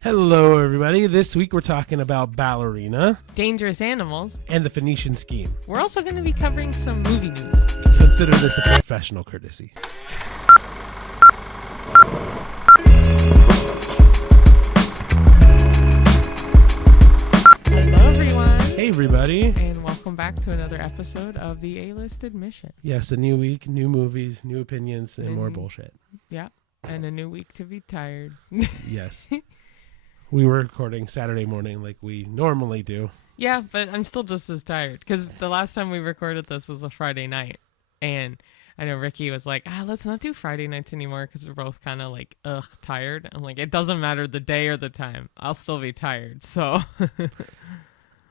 Hello, everybody. This week we're talking about Ballerina Dangerous Animals. and the Phoenician Scheme. We're also going to be covering some movie news. Consider this a professional courtesy. Hello, everyone. Hey, everybody. And welcome back to another episode of the A-List Admission. Yes, a new week, new movies, new opinions, and more Mhm. bullshit. Yeah, and a new week to be tired. Yes. We were recording Saturday morning like we normally do. Yeah, but I'm still just as tired because the last time we recorded this was a Friday night. And I know Ricky was like, let's not do Friday nights anymore because we're both kind of like, tired. I'm like, it doesn't matter the day or the time. I'll still be tired. So,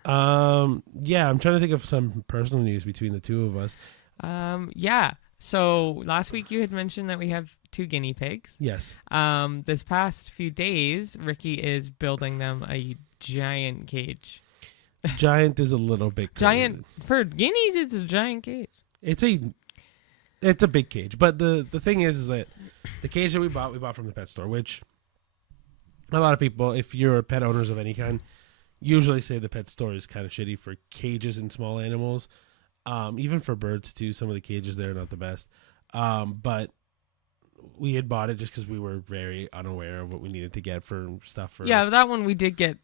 yeah, I'm trying to think of some personal news between the two of us. yeah. So last week you had mentioned that we have 2 guinea pigs. Yes. This past few days, Ricky is building them a giant cage. Giant is a little bit crazy. Giant for guineas, it's a giant cage. It's a big cage, but the thing is that the cage that we bought from the pet store, which a lot of people, if you're pet owners of any kind, usually say the pet store is kind of shitty for cages and small animals. Even for birds too, some of the cages there are not the best. But we had bought it just because we were very unaware of what we needed to get for stuff. Yeah, that one we did get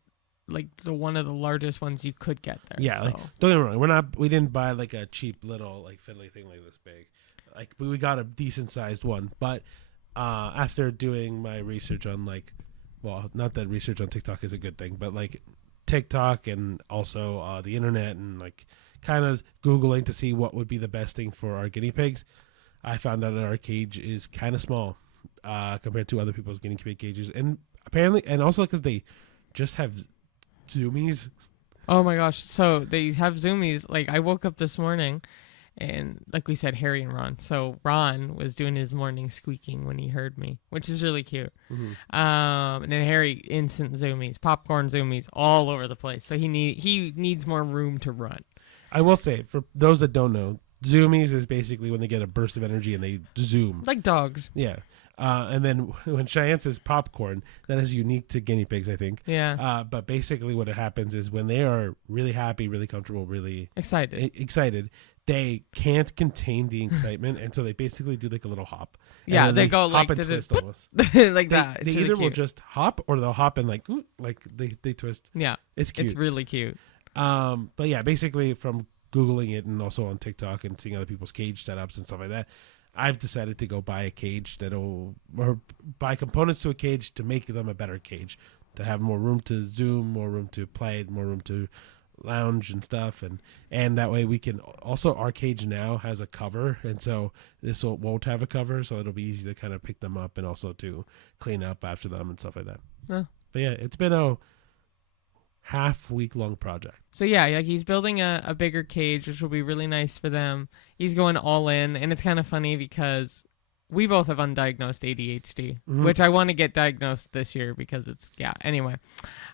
like one of the largest ones you could get there. Yeah, so. like, don't get me wrong, we didn't buy like a cheap little like fiddly thing like this big. Like we got a decent sized one, but after doing my research on not that research on TikTok is a good thing, but like TikTok and also the internet and like kind of Googling to see what would be the best thing for our guinea pigs, I found out that our cage is kind of small compared to other people's guinea pig cages, and apparently, and also because they just have zoomies. Oh my gosh! So they have zoomies. Like I woke up this morning, and like we said, Harry and Ron. So Ron was doing his morning squeaking when he heard me, which is really cute. Mm-hmm. And then Harry, instant zoomies, popcorn zoomies, all over the place. So he needs more room to run. I will say, for those that don't know, zoomies is basically when they get a burst of energy and they zoom. Like dogs. Yeah. And then when Cheyenne says popcorn, that is unique to guinea pigs, I think. Yeah. But basically what happens is when they are really happy, really comfortable, really excited, they can't contain the excitement. And so they basically do like a little hop. Yeah, they go hop like and twist almost. like that. They really either will cute. just hop or they'll hop and like they twist. Yeah. It's cute. It's really cute. But yeah, basically from Googling it and also on TikTok and seeing other people's cage setups and stuff like that, I've decided to go buy a cage or buy components to a cage to make them a better cage, to have more room to zoom, more room to play, more room to lounge and stuff. And that way we can also, our cage now has a cover. And so this won't have a cover. So it'll be easy to kind of pick them up and also to clean up after them and stuff like that. Huh. But yeah, it's been a half-week-long project. So yeah, like he's building a bigger cage, which will be really nice for them. He's going all in, and it's kind of funny because we both have undiagnosed ADHD, which I want to get diagnosed this year because it's anyway.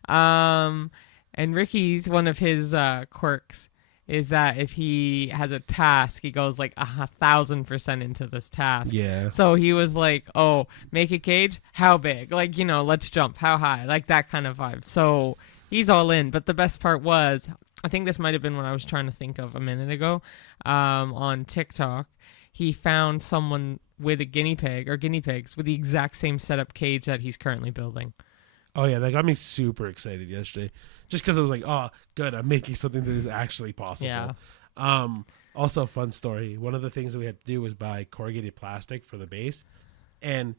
And Ricky's, one of his quirks is that if he has a task, he goes like 1,000% into this task. Yeah. So he was like, "Oh, make a cage? How big? Like, let's jump. How high? Like that kind of vibe." So he's all in. But the best part was, I think this might have been what I was trying to think of a minute ago, on TikTok. He found someone with a guinea pig or guinea pigs with the exact same setup cage that he's currently building. Oh, yeah, that got me super excited yesterday. Just because I was like, oh, good, I'm making something that is actually possible. Yeah. Also, fun story. One of the things that we had to do was buy corrugated plastic for the base. And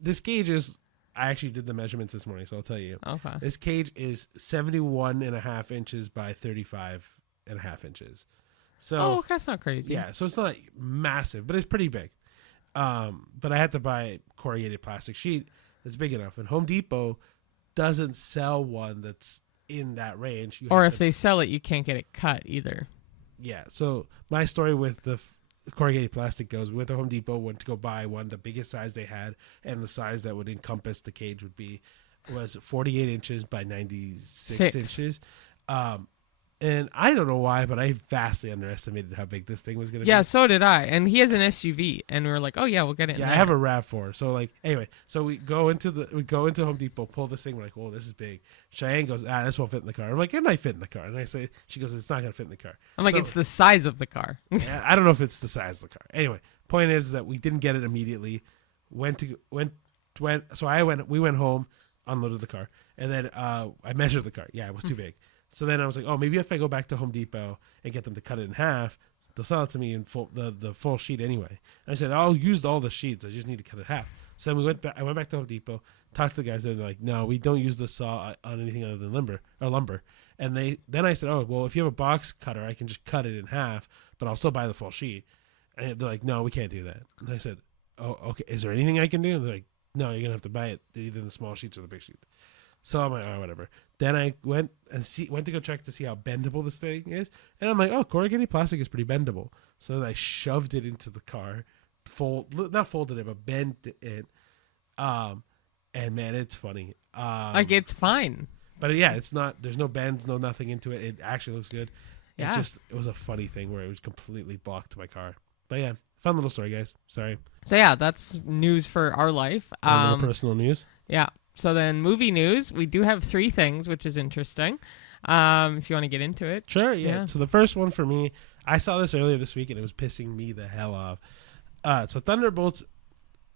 this cage is, I actually did the measurements this morning, so I'll tell you. Okay. This cage is 71.5 inches by 35.5 inches. So, that's not crazy. yeah, so it's not massive, but it's pretty big. But I had to buy corrugated plastic sheet that's big enough. And Home Depot doesn't sell one that's in that range. Or if they sell it, you can't get it cut either. Yeah. So my story with the corrugated plastic goes, we went to Home Depot, went to go buy one, the biggest size they had, and the size that would encompass the cage was 48 inches by 96 inches. And I don't know why, but I vastly underestimated how big this thing was going to be. Yeah, so did I. And he has an SUV, and we were like, oh yeah, we'll get it. Yeah, I have a RAV4. So like, anyway, so we go into Home Depot, pull this thing. We're like, oh, this is big. Cheyenne goes, this won't fit in the car. I'm like, it might fit in the car. And she goes, it's not going to fit in the car. I'm like, it's the size of the car. I don't know if it's the size of the car. Anyway, point is that we didn't get it immediately. We went home, unloaded the car, and then I measured the car. Yeah, it was too big. So then I was like, oh, maybe if I go back to Home Depot and get them to cut it in half, they'll sell it to me in the full sheet anyway. And I said, I'll use all the sheets. I just need to cut it in half. So then I went back to Home Depot, talked to the guys, and they're like, no, we don't use the saw on anything other than lumber. And then I said, oh, well, if you have a box cutter, I can just cut it in half, but I'll still buy the full sheet. And they're like, no, we can't do that. And I said, oh, okay, is there anything I can do? And they're like, no, you're going to have to buy it, either the small sheets or the big sheets. So I'm like, oh, whatever. Then I went to go check to see how bendable this thing is. And I'm like, oh, corrugated plastic is pretty bendable. So then I shoved it into the car, not folded it, but bent it. And man, it's funny. Like, it's fine. But yeah, it's not, there's no bends, no nothing into it. It actually looks good. Yeah. It was a funny thing where it was completely blocked my car. But yeah, fun little story, guys. Sorry. So yeah, that's news for our life. A little personal news. Yeah. So then movie news, we do have 3 things, which is interesting. If you want to get into it. Sure, yeah. So the first one for me, I saw this earlier this week and it was pissing me the hell off. So Thunderbolts,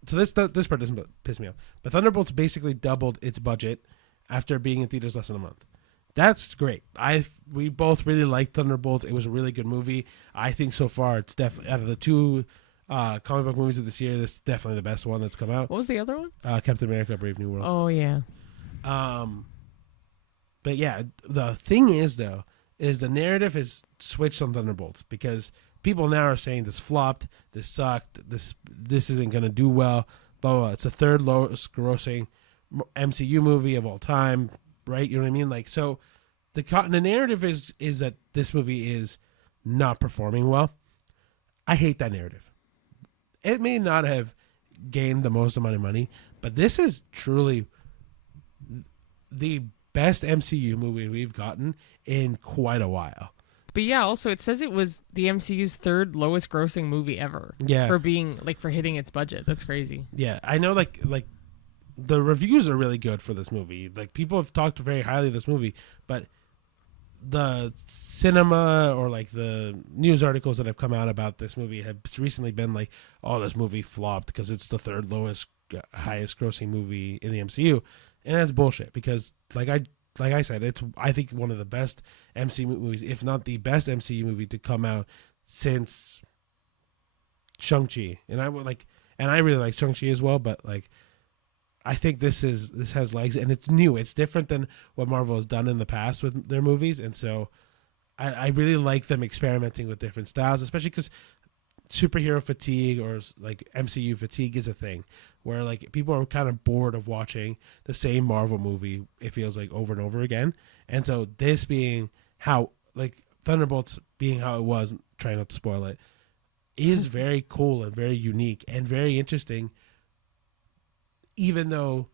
so this part doesn't piss me off, but Thunderbolts basically doubled its budget after being in theaters less than a month. That's great. We both really liked Thunderbolts. It was a really good movie. I think so far it's definitely, out of the 2 comic book movies of this year, this is definitely the best one that's come out. What was the other one? Captain America: Brave New World. Oh yeah. But yeah, the thing is though, is the narrative has switched on Thunderbolts because people now are saying this flopped, this sucked, this isn't gonna do well. Blah blah. Blah. It's the 3rd lowest grossing MCU movie of all time, right? You know what I mean? Like, so the narrative is that this movie is not performing well. I hate that narrative. It may not have gained the most amount of money, but this is truly the best MCU movie we've gotten in quite a while. But yeah, also it says it was the MCU's 3rd lowest grossing movie ever. Yeah. For hitting its budget. That's crazy. Yeah, I know like the reviews are really good for this movie. Like, people have talked very highly of this movie, but the cinema or like the news articles that have come out about this movie have recently been like, oh, this movie flopped because it's the 3rd lowest highest grossing movie in the MCU. And that's bullshit because like I said, it's, I think, one of the best MCU movies, if not the best MCU movie to come out since Shang-Chi. And I really like Shang-Chi as well, but like, I think this has legs and it's new. It's different than what Marvel has done in the past with their movies. And so I really like them experimenting with different styles, especially because superhero fatigue or like MCU fatigue is a thing where like people are kind of bored of watching the same Marvel movie, it feels like, over and over again. And so this being how, like, Thunderbolts being how it was, trying not to spoil it, is very cool and very unique and very interesting, even though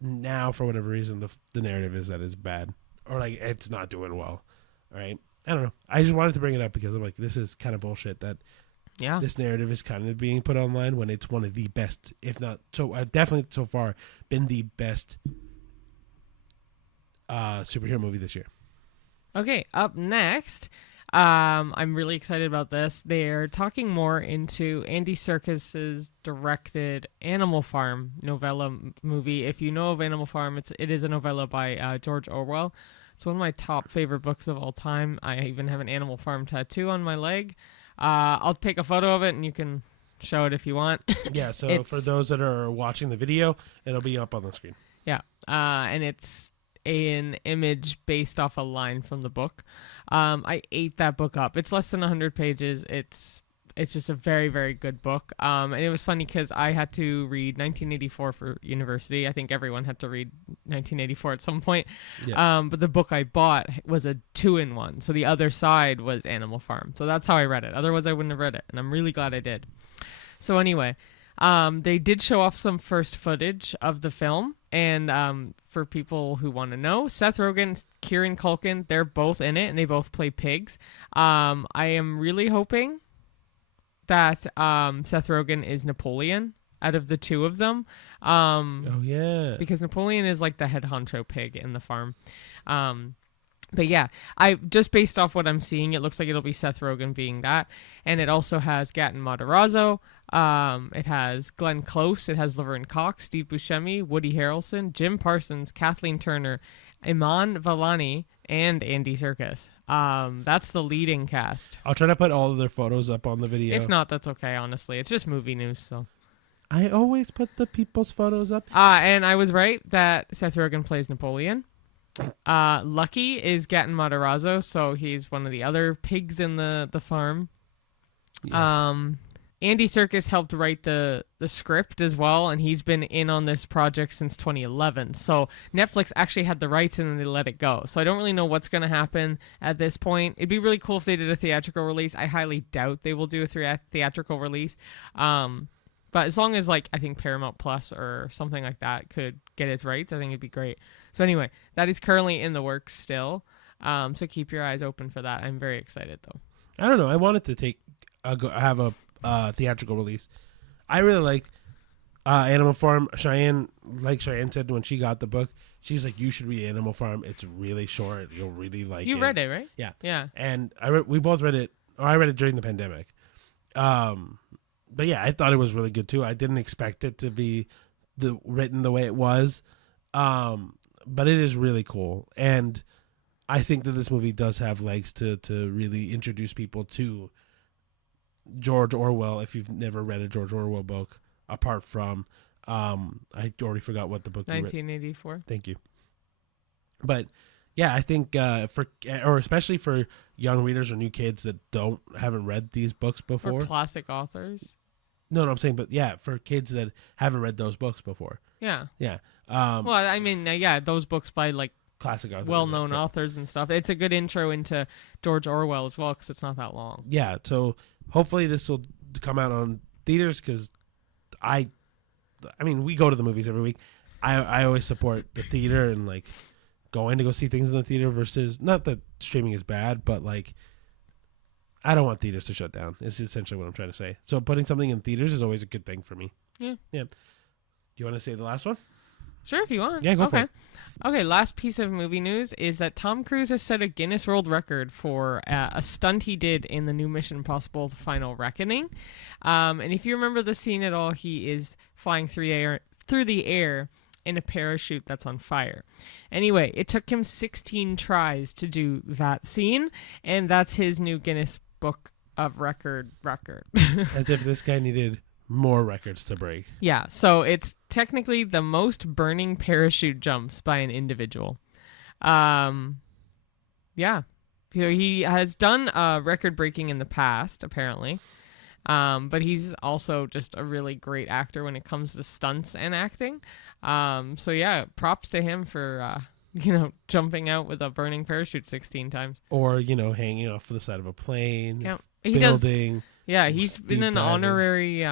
now for whatever reason the narrative is that it's bad or like it's not doing well. All right, I don't know, I just wanted to bring it up because I'm like, this is kind of bullshit that this narrative is kind of being put online when it's one of the best, if not so definitely so far been the best superhero movie this year. Okay, up next, I'm really excited about this. They're talking more into Andy Serkis's directed Animal Farm novella movie. If you know of Animal Farm, it is a novella by George Orwell. It's one of my top favorite books of all time. I even have an Animal Farm tattoo on my leg. I'll take a photo of it and you can show it if you want. Yeah, so for those that are watching the video, it'll be up on the screen. Yeah, and it's an image based off a line from the book. I ate that book up. It's less than 100 pages. It's just a very, very good book. And it was funny because I had to read 1984 for university. I think everyone had to read 1984 at some point. Yeah. But the book I bought was a 2-in-1. So the other side was Animal Farm. So that's how I read it. Otherwise, I wouldn't have read it. And I'm really glad I did. So anyway, they did show off some first footage of the film. And for people who want to know, Seth Rogen, Kieran Culkin, they're both in it, and they both play pigs. I am really hoping that Seth Rogen is Napoleon out of the two of them. Oh yeah, because Napoleon is like the head honcho pig in the farm. But yeah, I just based off what I'm seeing, it looks like it'll be Seth Rogen being that, and it also has Gaten Matarazzo. It has Glenn Close. It has Laverne Cox, Steve Buscemi, Woody Harrelson, Jim Parsons, Kathleen Turner, Iman Vellani, and Andy Serkis. That's the leading cast. I'll try to put all of their photos up on the video. If not, that's okay. Honestly, it's just movie news, so. I always put the people's photos up. And I was right that Seth Rogen plays Napoleon. Lucky is Gaten Matarazzo, so he's one of the other pigs in the farm. Yes. Andy Serkis helped write the script as well, and he's been in on this project since 2011. So Netflix actually had the rights and then they let it go. So I don't really know what's going to happen at this point. It'd be really cool if they did a theatrical release. I highly doubt they will do a theatrical release. But as long as, like, I think Paramount Plus or something like that could get its rights, I think it'd be great. So anyway, that is currently in the works still. So keep your eyes open for that. I'm very excited, though. I don't know. I wanted to have a theatrical release. I really like Animal Farm. Cheyenne, like Cheyenne said when she got the book, she's like, you should read Animal Farm. It's really short. You'll really like it. You read it, right? Yeah. Yeah. And we both read it, or I read it during the pandemic. But yeah, I thought it was really good too. I didn't expect it to be written the way it was. But it is really cool. And I think that this movie does have legs to really introduce people to George Orwell if you've never read a George Orwell book, apart from I already forgot what the book 1984. Thank you. But yeah, I think especially for young readers or new kids that haven't read these books before. Or classic authors. No, I'm saying, but yeah, for kids that haven't read those books before. Yeah. Yeah. Well, I mean, yeah, those books by like classic authors, well-known authors and stuff. It's a good intro into George Orwell as well because it's not that long. Yeah. So hopefully this will come out on theaters because I mean, we go to the movies every week. I always support the theater and like going to go see things in the theater versus, not that streaming is bad, but like I don't want theaters to shut down. Is essentially what I'm trying to say. So putting something in theaters is always a good thing for me. Yeah. Yeah. Do you want to say the last one? Sure, if you want. Yeah, go for it. Okay, last piece of movie news is that Tom Cruise has set a Guinness World Record for a stunt he did in the new Mission Impossible: The Final Reckoning. And if you remember the scene at all, he is flying through the air in a parachute that's on fire. Anyway, it took him 16 tries to do that scene, and that's his new Guinness Book of Record. As if this guy needed more records to break. Yeah, so it's technically the most burning parachute jumps by an individual. Yeah. He has done record breaking in the past, apparently. But he's also just a really great actor when it comes to stunts and acting. So yeah, props to him for jumping out with a burning parachute 16 times. Or, hanging off the side of a plane. Yeah. Building. Yeah, he's been an honorary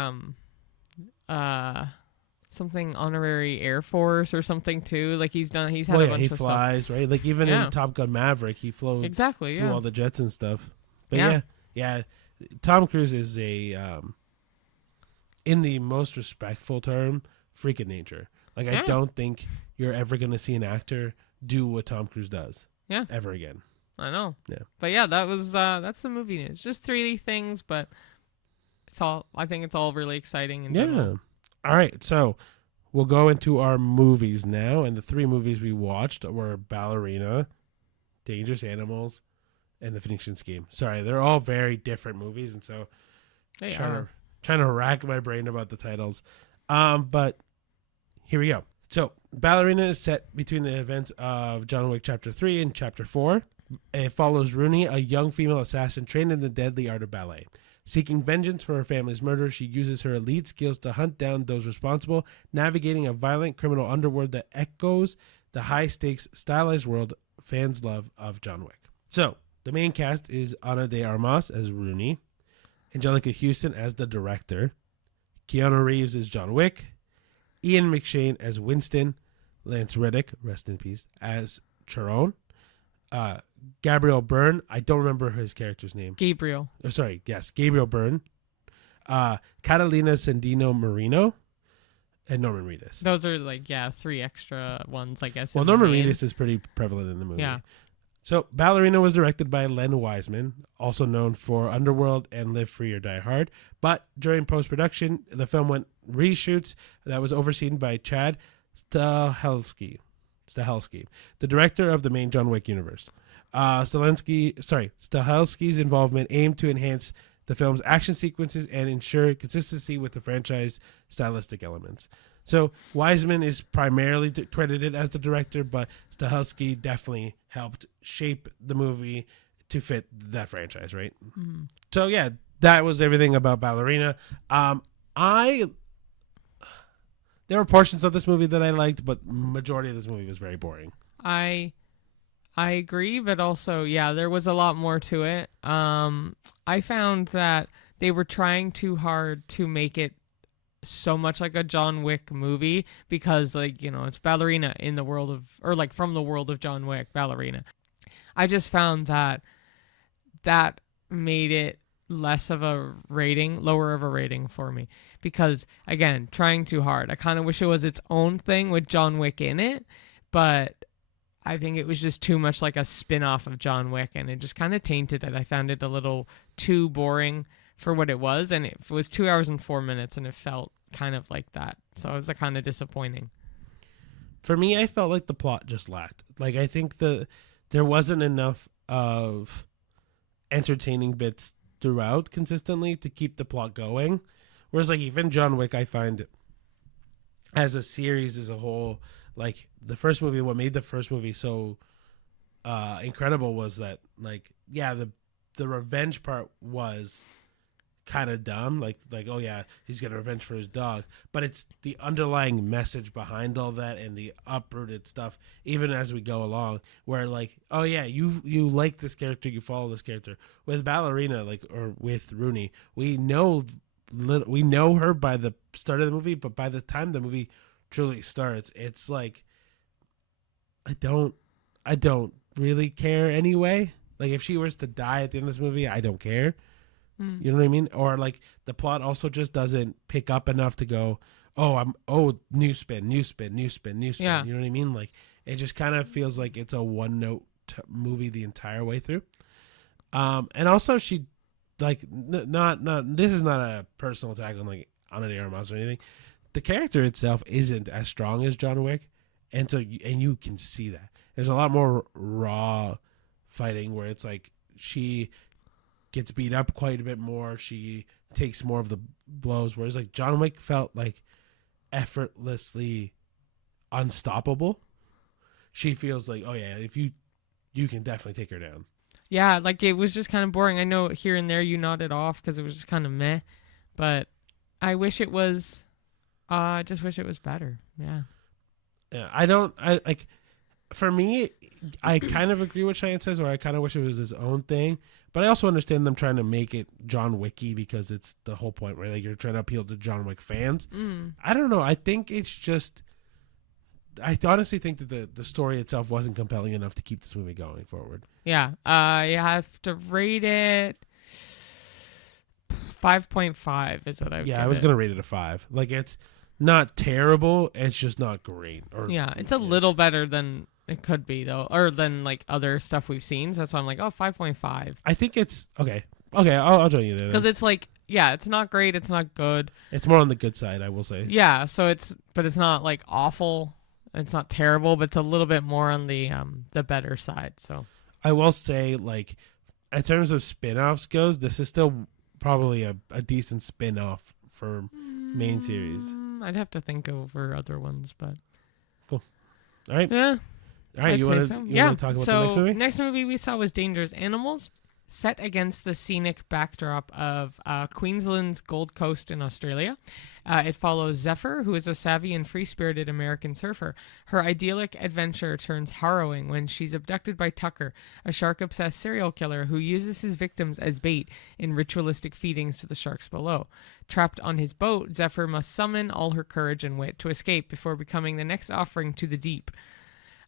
something honorary Air Force or something too. Like he's had a bunch of he flies, stuff. right? Like even in Top Gun Maverick, he flew all the jets and stuff. But yeah, Tom Cruise is a in the most respectful term, freak of nature. Like I don't think you're ever going to see an actor do what Tom Cruise does. Yeah. Ever again. I know. Yeah. But yeah, that's the movie news. Just 3D things, but I think it's all really exciting in general. All right, so we'll go into our movies now, and the 3 movies we watched were Ballerina, Dangerous Animals, and The Phoenician Scheme. Sorry, they're all very different movies, and so trying to rack my brain about the titles. But here we go. So Ballerina is set between the events of John Wick Chapter 3 and Chapter 4. It follows Rooney, a young female assassin trained in the deadly art of ballet. Seeking vengeance for her family's murder, she uses her elite skills to hunt down those responsible, navigating a violent criminal underworld that echoes the high-stakes, stylized world fans love of John Wick. So, the main cast is Ana de Armas as Rooney, Angelica Houston as the director, Keanu Reeves as John Wick, Ian McShane as Winston, Lance Reddick, rest in peace, as Charon. Gabriel Byrne, I don't remember his character's name. Gabriel. Oh, sorry, yes, Gabriel Byrne. Catalina Sandino Marino, and Norman Reedus. Those are like, 3 extra ones, I guess. Well, Norman Reedus is pretty prevalent in the movie. Yeah. So, Ballerina was directed by Len Wiseman, also known for Underworld and Live Free or Die Hard. But during post-production, the film went reshoots that was overseen by Chad Stahelski, the director of the main John Wick universe. Stahelski's involvement aimed to enhance the film's action sequences and ensure consistency with the franchise stylistic elements. So Wiseman is primarily credited as the director, but Stahelski definitely helped shape the movie to fit that franchise, right? Mm-hmm. So yeah, that was everything about Ballerina. There were portions of this movie that I liked, but majority of this movie was very boring. I agree, but also, there was a lot more to it. I found that they were trying too hard to make it so much like a John Wick movie because, it's Ballerina in the world of, or from the world of John Wick, Ballerina. I just found that made it lower of a rating for me because, again, trying too hard. I kind of wish it was its own thing with John Wick in it, but I think it was just too much like a spin-off of John Wick, and it just kind of tainted it. I found it a little too boring for what it was, and it was 2 hours and 4 minutes, and it felt kind of like that. So it was kind of disappointing. For me, I felt like the plot just lacked. I think there wasn't enough of entertaining bits throughout consistently to keep the plot going. Whereas, even John Wick, I find as a series as a whole, the first movie, what made the first movie so incredible was that, the revenge part was kind of dumb. Oh yeah, he's getting revenge for his dog. But it's the underlying message behind all that and the uprooted stuff, even as we go along, where oh yeah, you like this character, you follow this character. With Ballerina, or with Rooney, we know her by the start of the movie, but by the time the movie truly starts, it's I don't really care anyway. If she was to die at the end of this movie, I don't care. You know what I mean? Or the plot also just doesn't pick up enough to go, new spin. Yeah. You know what I mean? It just kind of feels like it's a one-note movie the entire way through. And also she, not this is not a personal attack on Ana de Armas or anything. The character itself isn't as strong as John Wick, and you can see that. There's a lot more raw fighting where it's she gets beat up quite a bit more. She takes more of the blows, whereas John Wick felt effortlessly unstoppable. She feels oh yeah, if you can definitely take her down. Yeah, it was just kind of boring. I know here and there you nodded off because it was just kind of meh, but I wish it was. I just wish it was better. Yeah. Yeah, for me, I kind of agree with Cheyenne says, or I kind of wish it was his own thing. But I also understand them trying to make it John Wicky because it's the whole point, right? You're trying to appeal to John Wick fans. I don't know. I think it's just... I honestly think that the story itself wasn't compelling enough to keep this movie going forward. Yeah. You have to rate it... 5.5 is what I would give I was going to rate it a 5. It's not terrible. It's just not great. It's a little better than... It could be, though, or than other stuff we've seen. So that's why I'm 5.5. I think it's okay. Okay, I'll join you there. Because it's it's not great. It's not good. It's more on the good side, I will say. Yeah. So but it's not awful. It's not terrible, but it's a little bit more on the better side. So I will say, in terms of spin-offs goes, this is still probably a decent spin-off for main series. I'd have to think over other ones, but cool. All right. Yeah. All right, you want to talk about the next movie? Next movie we saw was Dangerous Animals. Set against the scenic backdrop of Queensland's Gold Coast in Australia, it follows Zephyr, who is a savvy and free-spirited American surfer. Her idyllic adventure turns harrowing when she's abducted by Tucker, a shark-obsessed serial killer who uses his victims as bait in ritualistic feedings to the sharks below. Trapped on his boat, Zephyr must summon all her courage and wit to escape before becoming the next offering to the deep.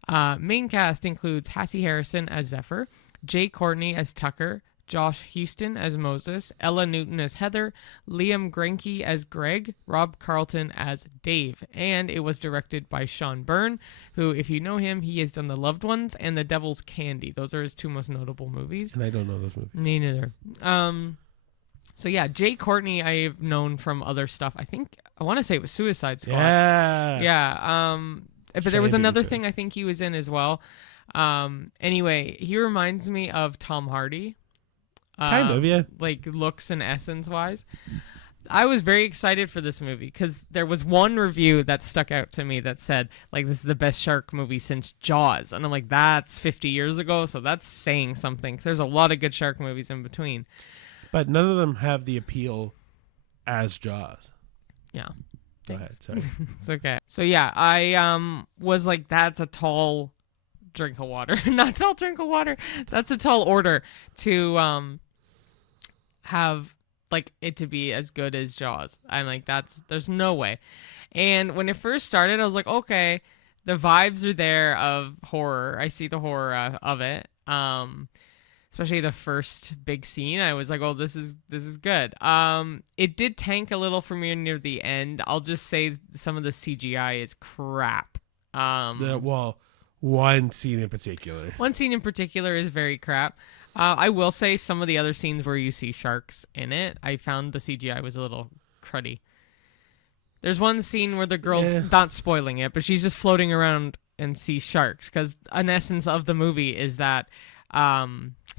Main cast includes Hassie Harrison as Zephyr, Jay Courtney as Tucker, Josh Houston as Moses, Ella Newton as Heather, Liam Grenke as Greg, Rob Carlton as Dave. And it was directed by Sean Byrne, who, if you know him, he has done The Loved Ones and The Devil's Candy. Those are his two most notable movies. And I don't know those movies. Me neither. So yeah, Jay Courtney I've known from other stuff. I want to say it was Suicide Squad. Yeah. Yeah. But there was Cheyenne another too. thing I think he was in as well. Anyway, he reminds me of Tom Hardy. Kind of, yeah. Like looks and essence wise. I was very excited for this movie because there was one review that stuck out to me that said, like, this is the best shark movie since Jaws. And I'm like, that's 50 years ago, so that's saying something. There's a lot of good shark movies in between. But none of them have the appeal as Jaws. Yeah. Go ahead, sorry. It's okay. So yeah, I was like, that's a tall drink of water. Not tall drink of water. That's a tall order to have like it to be as good as Jaws. I'm like, there's no way. And when it first started, I was like, okay, the vibes are there of horror. I see the horror of it. Especially the first big scene. I was like, oh, this is good. It did tank a little for me near the end. I'll just say some of the CGI is crap. One scene in particular. One scene in particular is very crap. I will say some of the other scenes where you see sharks in it, I found the CGI was a little cruddy. There's one scene where the girl's not spoiling it, but she's just floating around and sees sharks. Because an essence of the movie is that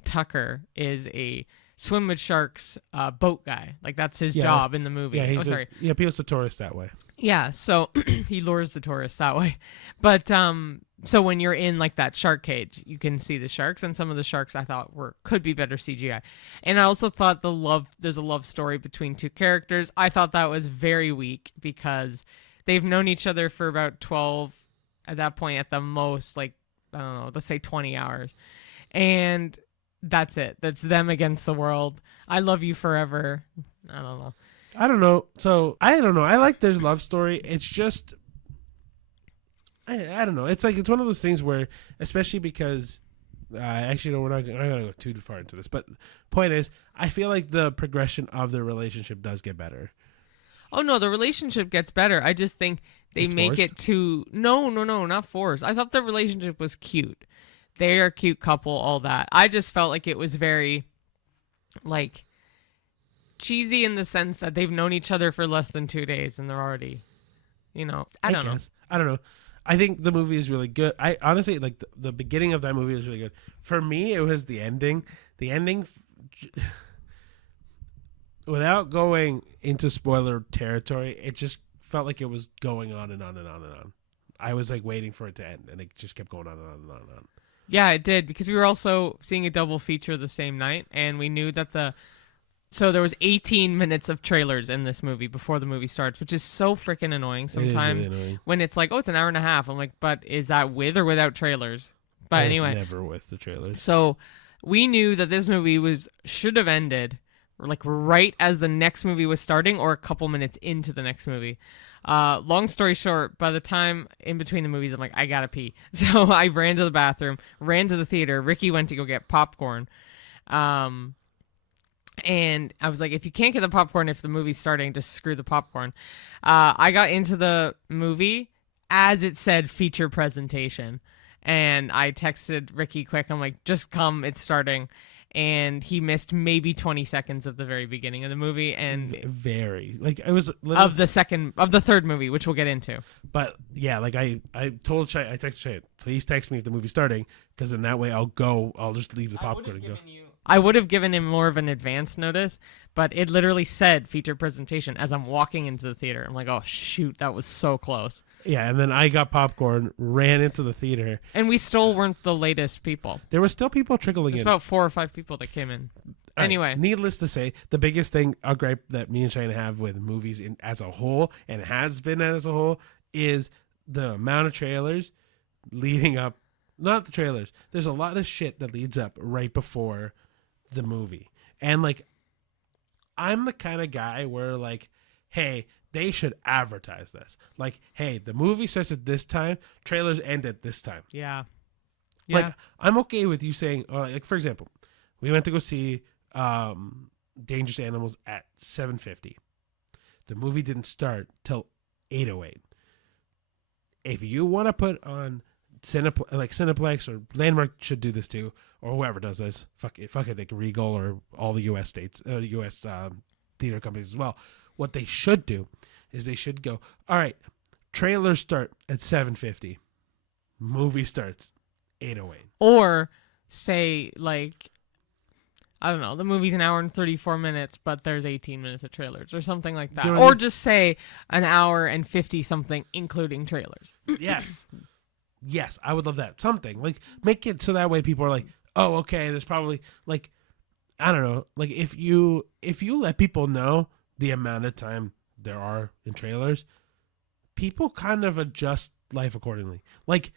Tucker is a swim with sharks boat guy. Like that's his job in the movie. Yeah, he appeals to tourists that way. Yeah, so he lures the tourists that way. But so when you're in like that shark cage, you can see the sharks, and some of the sharks I thought could be better CGI. And I also thought there's a love story between two characters. I thought that was very weak because they've known each other for about 12 at that point at the most, like I don't know, let's say 20 hours. And that's it. That's them against the world. I love you forever. I don't know. I don't know. So I don't know. I like their love story. It's just I don't know. It's like it's one of those things where, especially because actually no, we're not gonna go too far into this. But point is, I feel like the progression of their relationship does get better. Oh no, the relationship gets better. I just think they make forced? it too. No, not forced. I thought the relationship was cute. They're a cute couple, all that. I just felt like it was very, like, cheesy in the sense that they've known each other for less than 2 days and they're already, I don't know. I don't know. I think the movie is really good. I honestly, like, the beginning of that movie was really good. For me, it was the ending. The ending, without going into spoiler territory, it just felt like it was going on and on and on and on. I was, like, waiting for it to end, and it just kept going on and on and on and on. Yeah, it did, because we were also seeing a double feature the same night, and we knew that so there was 18 minutes of trailers in this movie before the movie starts, which is so freaking annoying sometimes. Really annoying. When it's like, oh, it's an hour and a half. I'm like, but is that with or without trailers? But anyway. Never with the trailers. So we knew that this movie should have ended like right as the next movie was starting or a couple minutes into the next movie. Long story short, by the time in between the movies, I'm like, I gotta pee. So I ran to the bathroom, ran to the theater. Ricky went to go get popcorn. And I was like, if you can't get the popcorn if the movie's starting, just screw the popcorn. I got into the movie as it said feature presentation. And I texted Ricky quick. I'm like, just come, it's starting. And he missed maybe 20 seconds of the very beginning of the movie. And very. Like, it was... Of the third movie, which we'll get into. But, yeah, like, I texted Cheyenne, please text me if the movie's starting, because then that way I'll just leave the popcorn and go. I would have given him more of an advance notice, but it literally said feature presentation as I'm walking into the theater. I'm like, oh, shoot, that was so close. Yeah, and then I got popcorn, ran into the theater. And we still weren't the latest people. There were still people trickling There's in. about 4 or 5 people that came in. Anyway. Right. Needless to say, the biggest thing, a gripe that me and Cheyenne have with movies as a whole, and has been as a whole, is the amount of trailers leading up. Not the trailers. There's a lot of shit that leads up right before the movie. And like, I'm the kind of guy where like, hey, they should advertise this. Like, hey, the movie starts at this time, trailers end at this time. Yeah. Like, I'm okay with you saying, like, for example, we went to go see Dangerous Animals at 7:50. The movie didn't start till 8:08. If you want to put on Cineplex or Landmark should do this too, or whoever does this. Fuck it, like Regal or all the U.S. states, U.S. Theater companies as well. What they should do is they should go, all right, trailers start at 7:50, movie starts 8:08, or say like, I don't know, the movie's an hour and 34 minutes, but there's 18 minutes of trailers or something like that, or just say an hour and 50 something including trailers. Yes, I would love that. Something like make it so that way people are like, oh, okay, there's probably like, I don't know, like if you let people know the amount of time there are in trailers, people kind of adjust life accordingly. Like,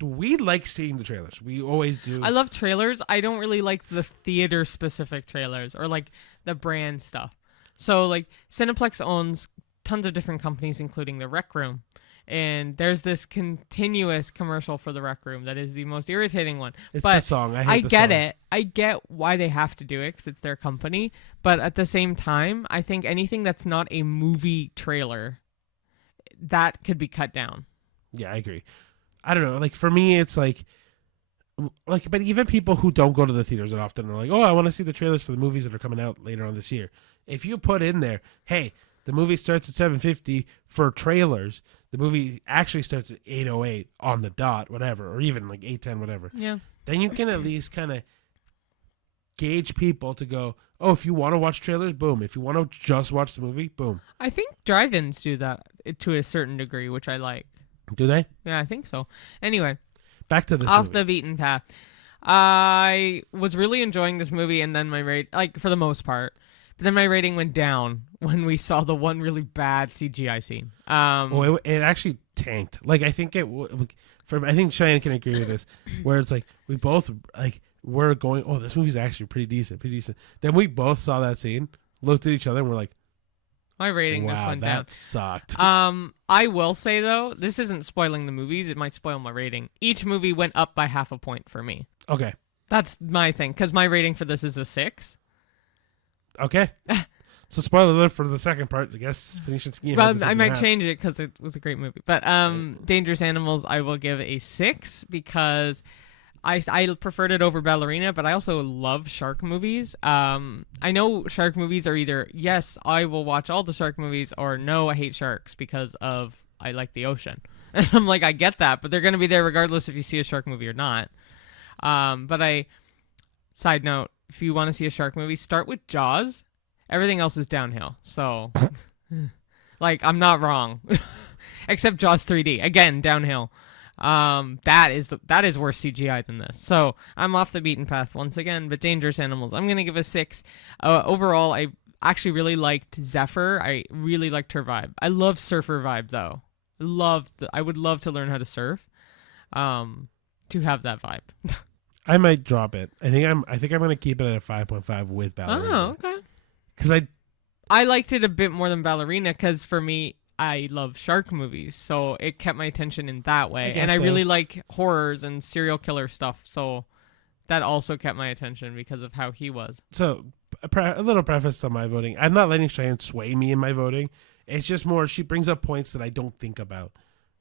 we like seeing the trailers. We always do. I love trailers. I don't really like the theater specific trailers or like the brand stuff. So like Cineplex owns tons of different companies, including the Rec Room. And there's this continuous commercial for the Rec Room that is the most irritating one. It's but the song. I get it. I get why they have to do it because it's their company. But at the same time, I think anything that's not a movie trailer, that could be cut down. Yeah, I agree. I don't know. Like for me, it's like, but even people who don't go to the theaters that often are like, oh, I want to see the trailers for the movies that are coming out later on this year. If you put in there, hey, the movie starts at 7:50 for trailers. The movie actually starts at 8:08 on the dot, whatever, or even like 8:10, whatever. Yeah. Then you can at least kind of gauge people to go, oh, if you want to watch trailers, boom. If you want to just watch the movie, boom. I think drive-ins do that to a certain degree, which I like. Do they? Yeah, I think so. Anyway, back to this off movie. the beaten path. I was really enjoying this movie, and then my rate, like for the most part, but then my rating went down when we saw the one really bad CGI scene. It actually tanked. Like I think I think Cheyenne can agree with this, where it's like we both like we're going, oh, this movie's actually pretty decent. Then we both saw that scene, looked at each other, and we're like, my rating just went down. That sucked. I will say though, this isn't spoiling the movies. It might spoil my rating. Each movie went up by 0.5 point for me. Okay. That's my thing, because my rating for this is a 6. Okay. So spoiler alert for the second part, I guess. Phoenician Scheme. Well, I might change it because it was a great movie. But Dangerous Animals, I will give a 6 because I preferred it over Ballerina, but I also love shark movies. I know shark movies are either, yes, I will watch all the shark movies, or no, I hate sharks because I like the ocean. And I'm like, I get that, but they're going to be there regardless if you see a shark movie or not. Side note, if you want to see a shark movie, start with Jaws. Everything else is downhill. So, like, I'm not wrong. Except Jaws 3D. Again, downhill. That is worse CGI than this. So, I'm off the beaten path once again, but Dangerous Animals, I'm going to give a 6. Overall, I actually really liked Zephyr. I really liked her vibe. I love surfer vibe, though. I would love to learn how to surf. To have that vibe. I might drop it. I think I'm going to keep it at a 5.5 with Ballerina. Oh, okay. Because I liked it a bit more than Ballerina because for me, I love shark movies, so it kept my attention in that way. And I really like horrors and serial killer stuff, so that also kept my attention because of how he was. So a little preface to my voting. I'm not letting Cheyenne sway me in my voting. It's just more she brings up points that I don't think about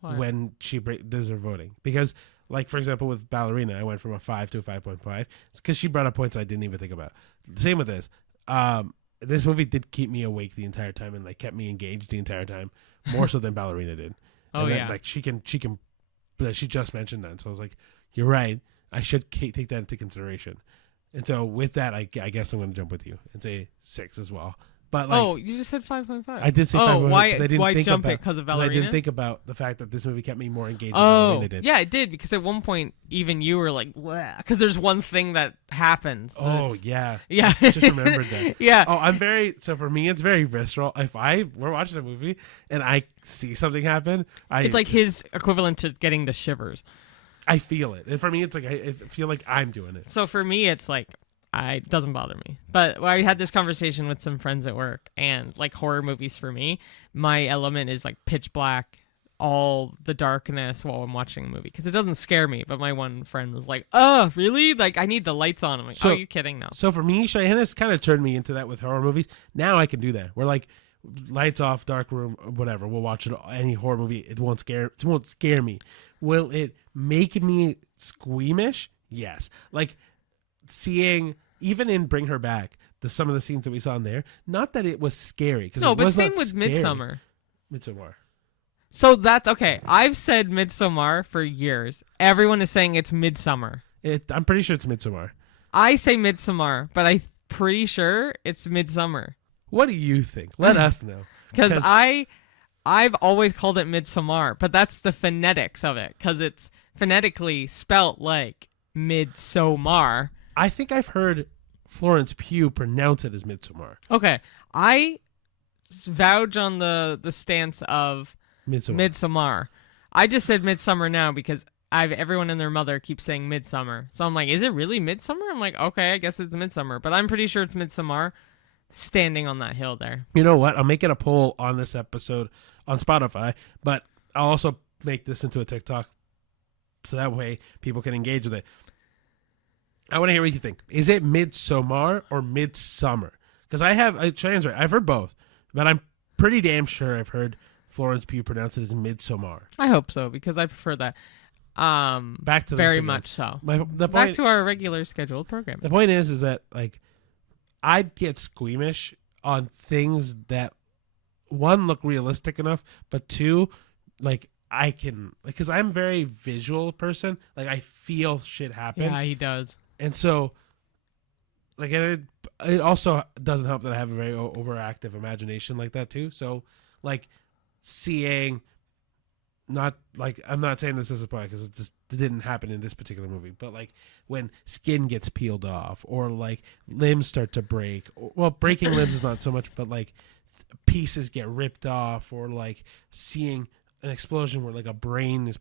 when she does her voting. Because, like, for example, with Ballerina, I went from a 5 to a 5.5. It's because she brought up points I didn't even think about. Same with this. This movie did keep me awake the entire time and like kept me engaged the entire time, more so than Ballerina did. Yeah. Like she just mentioned that, so I was like, you're right. I should take that into consideration. And so with that, I guess I'm going to jump with you and say 6 as well. But like, you just said 5.5. I did say 5.5. Oh, why jump about, it? Because of I Ballerina? didn't think about the fact that this movie kept me more engaged than Oh, Ballerina did. yeah, it did. Because at one point, even you were like, because there's one thing that happens. Oh, yeah. Yeah. I just remembered that. Yeah. Oh, so for me, it's very visceral. If we're watching a movie and I see something happen, it's like his equivalent to getting the shivers. I feel it. And for me, it's like I feel like I'm doing it. So for me, it's like, it doesn't bother me. But I had this conversation with some friends at work, and like horror movies for me, my element is like pitch black, all the darkness while I'm watching a movie, because it doesn't scare me. But my one friend was like, "Oh, really? Like I need the lights on." I'm like, "Oh, are you kidding now?" So for me, Cheyenne has kind of turned me into that with horror movies. Now I can do that. We're like, lights off, dark room, whatever. We'll watch it. Any horror movie, it won't scare me. Will it make me squeamish? Yes. Like seeing, even in Bring Her Back, some of the scenes that we saw in there, not that it was scary. No, it but was same not with scary. Midsommar. So that's okay. I've said Midsommar for years. Everyone is saying it's Midsummer. I'm pretty sure it's Midsommar. I say Midsommar, but I'm pretty sure it's Midsummer. What do you think? Let us know. Because I've always called it Midsommar, but that's the phonetics of it, because it's phonetically spelt like Midsommar. I think I've heard Florence Pugh pronounce it as Midsommar. Okay, I vouch on the stance of Midsommar. I just said Midsummer now because everyone and their mother keeps saying Midsummer. So I'm like, is it really Midsummer? I'm like, okay, I guess it's Midsummer, but I'm pretty sure it's Midsommar, standing on that hill there. You know what? I'll make it a poll on this episode on Spotify, but I'll also make this into a TikTok so that way people can engage with it. I want to hear what you think. Is it Midsommar or Midsummer? Because Cheyenne's right. I've heard both, but I'm pretty damn sure I've heard Florence Pugh pronounce it as Midsommar. I hope so, because I prefer that. Back to this very again. much so. Back to our regular scheduled program. The point is that like I'd get squeamish on things that, one, look realistic enough, but two, like I can, because I'm a very visual person. Like I feel shit happen. Yeah, he does. And so, like, it also doesn't help that I have a very overactive imagination like that too. So, like, seeing, not like, I'm not saying this is a point because it didn't happen in this particular movie, but like when skin gets peeled off or like limbs start to break, well, breaking limbs is not so much, but like pieces get ripped off, or like seeing an explosion where like a brain is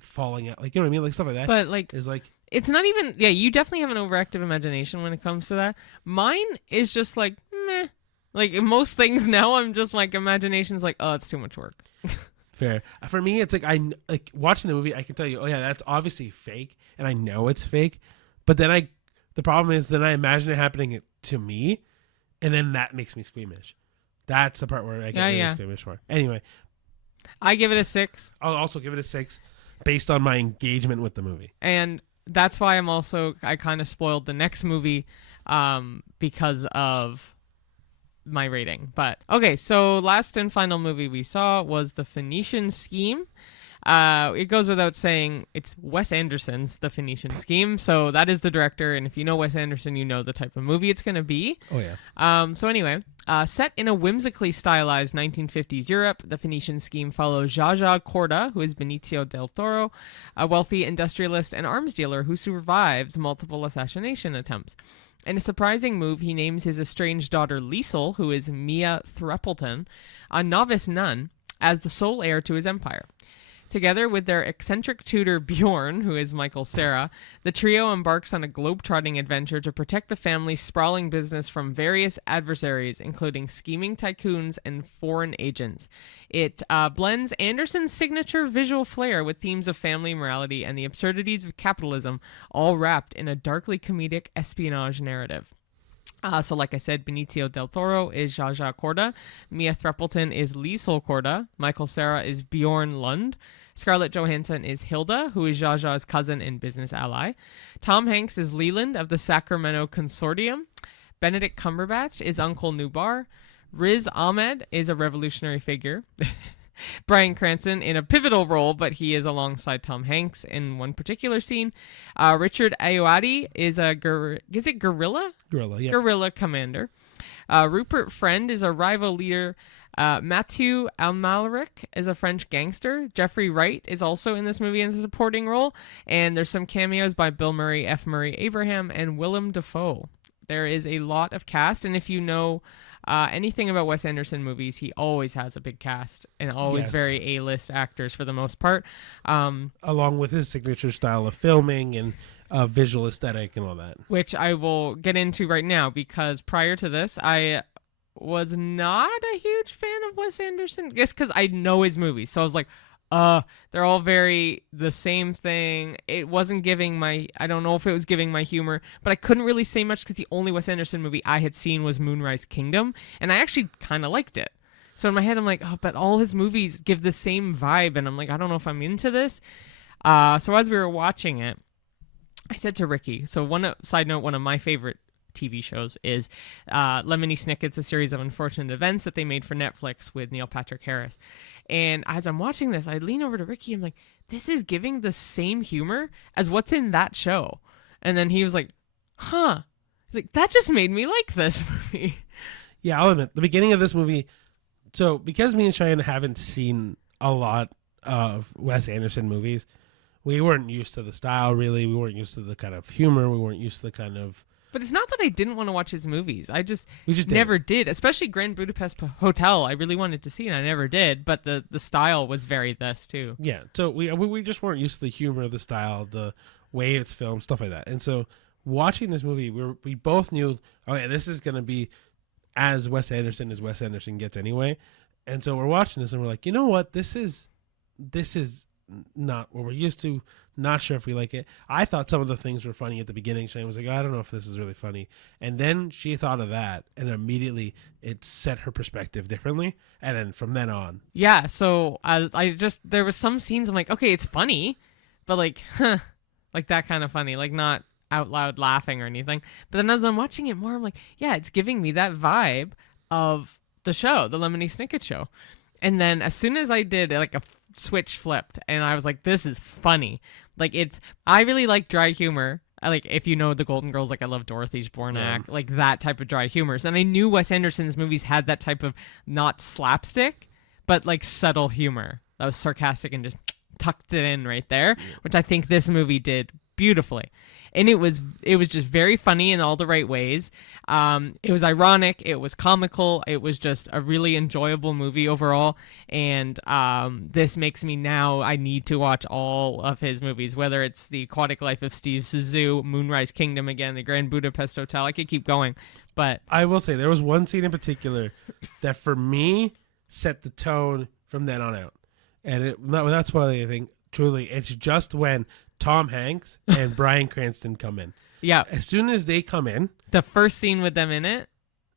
falling out, like, you know what I mean, like stuff like that. But like, is like, it's not even, yeah, you definitely have an overactive imagination when it comes to that. Mine is just like, meh. Like most things now, I'm just like, imagination's like, oh, it's too much work. Fair. For me, it's like, like watching the movie, I can tell you, oh yeah, that's obviously fake, and I know it's fake. But then the problem is then I imagine it happening to me, and then that makes me squeamish. That's the part where I get really squeamish for. Anyway, I give it a 6. I'll also give it a 6 based on my engagement with the movie. And that's why I kind of spoiled the next movie because of my rating. But okay, so last and final movie we saw was The Phoenician Scheme. It goes without saying it's Wes Anderson's The Phoenician Scheme, so that is the director, and if you know Wes Anderson, you know the type of movie it's going to be. Oh yeah. So anyway, set in a whimsically stylized 1950s Europe, The Phoenician Scheme follows Zsa Corda, who is Benicio del Toro, a wealthy industrialist and arms dealer who survives multiple assassination attempts. In a surprising move, he names his estranged daughter Liesl, who is Mia Threppleton, a novice nun, as the sole heir to his empire. Together with their eccentric tutor Bjorn, who is Michael Cera, the trio embarks on a globe-trotting adventure to protect the family's sprawling business from various adversaries, including scheming tycoons and foreign agents. It blends Anderson's signature visual flair with themes of family morality and the absurdities of capitalism, all wrapped in a darkly comedic espionage narrative. So like I said, Benicio del Toro is Zsa Corda, Mia Threppleton is Liesl Corda, Michael Cera is Bjorn Lund, Scarlett Johansson is Hilda, who is Zsa's cousin and business ally, Tom Hanks is Leland of the Sacramento Consortium, Benedict Cumberbatch is Uncle Nubar, Riz Ahmed is a revolutionary figure, Bryan Cranston in a pivotal role, but he is alongside Tom Hanks in one particular scene. Richard Ayoade is a guerrilla? Gorilla, yeah. Guerrilla commander. Rupert Friend is a rival leader. Mathieu Amalric is a French gangster. Jeffrey Wright is also in this movie in a supporting role. And there's some cameos by Bill Murray, F. Murray Abraham, and Willem Dafoe. There is a lot of cast, and if you know anything about Wes Anderson movies, he always has a big cast and always very A-list actors for the most part. Along with his signature style of filming and visual aesthetic and all that. Which I will get into right now, because prior to this, I was not a huge fan of Wes Anderson, just because I know his movies. So I was like, they're all very the same thing. It wasn't giving I don't know if it was giving my humor, but I couldn't really say much because the only Wes Anderson movie I had seen was Moonrise Kingdom, and I actually kind of liked it. So in my head, I'm like, but all his movies give the same vibe, and I'm like, I don't know if I'm into this. So as we were watching it, I said to Ricky, so side note, one of my favorite TV shows is Lemony Snicket's A Series of Unfortunate Events that they made for Netflix with Neil Patrick Harris. And as I'm watching this, I lean over to Ricky. I'm like, this is giving the same humor as what's in that show. And then he was like, huh. He's like, that just made me like this movie. Yeah, I'll admit, the beginning of this movie, so because me and Cheyenne haven't seen a lot of Wes Anderson movies, we weren't used to the style, really. We weren't used to the kind of humor. We weren't used to the kind of... But it's not that I didn't want to watch his movies. We just never did. Especially Grand Budapest Hotel. I really wanted to see it. I never did. But the style was very this too. Yeah. So we just weren't used to the humor, the style, the way it's filmed, stuff like that. And so watching this movie, we both knew, okay, this is going to be as Wes Anderson gets anyway. And so we're watching this and we're like, you know what? This is not what we're used to. Not sure if we like it. I thought some of the things were funny at the beginning. Shane was like, I don't know if this is really funny. And then she thought of that, and immediately it set her perspective differently. And then from then on. Yeah, so there was some scenes I'm like, okay, it's funny, but like, like that kind of funny, like not out loud laughing or anything. But then as I'm watching it more, I'm like, yeah, it's giving me that vibe of the show, the Lemony Snicket show. And then as soon as I did, like a switch flipped, and I was like, this is funny. Like I really like dry humor. If you know the Golden Girls, like I love Dorothy Zbornak, like that type of dry humor. And I knew Wes Anderson's movies had that type of not slapstick, but like subtle humor that was sarcastic and just tucked it in right there, which I think this movie did beautifully. And it was just very funny in all the right ways. It was ironic. It was comical. It was just a really enjoyable movie overall. And this makes me now, I need to watch all of his movies, whether it's The Aquatic Life of Steve Zissou, Moonrise Kingdom again, The Grand Budapest Hotel. I could keep going. But I will say there was one scene in particular that for me set the tone from then on out. And without spoiling anything, truly, it's just when Tom Hanks and Bryan Cranston come in. Yeah. As soon as they come in, the first scene with them in it,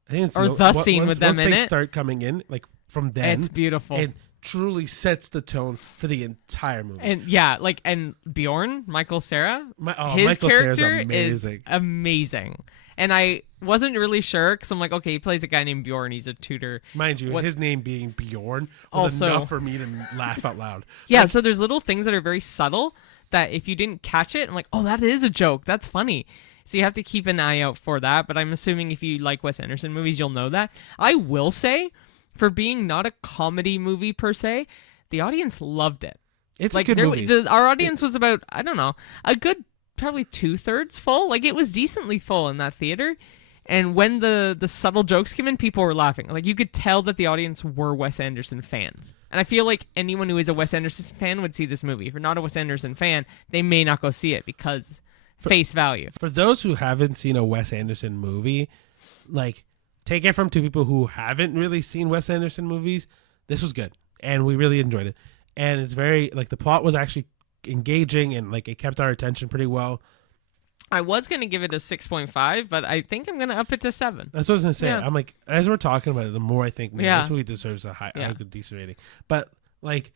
I think it's the scene with them in it. Once they start coming in, like from then, it's beautiful. It truly sets the tone for the entire movie. And yeah, and Bjorn, Michael Cera, his Michael character is amazing. And I wasn't really sure because I'm like, okay, he plays a guy named Bjorn. He's a tutor. Mind you, his name being Bjorn was enough for me to laugh out loud. Yeah, so there's little things that are very subtle that if you didn't catch it, I'm like, oh, that is a joke. That's funny. So you have to keep an eye out for that. But I'm assuming if you like Wes Anderson movies, you'll know that. I will say, for being not a comedy movie per se, the audience loved it. It's like a good movie. Our audience was about, I don't know, a good probably 2/3 full. Like it was decently full in that theater. And when the subtle jokes came in, people were laughing. Like you could tell that the audience were Wes Anderson fans. And I feel like anyone who is a Wes Anderson fan would see this movie. If you're not a Wes Anderson fan, they may not go see it because face value. For those who haven't seen a Wes Anderson movie, like take it from two people who haven't really seen Wes Anderson movies, this was good. And we really enjoyed it. And it's very, like the plot was actually engaging and like it kept our attention pretty well. I was going to give it a 6.5, but I think I'm going to up it to 7. That's what I was going to say. Yeah. I'm like, as we're talking about it, the more I think, man, this movie deserves a good decent rating. But like,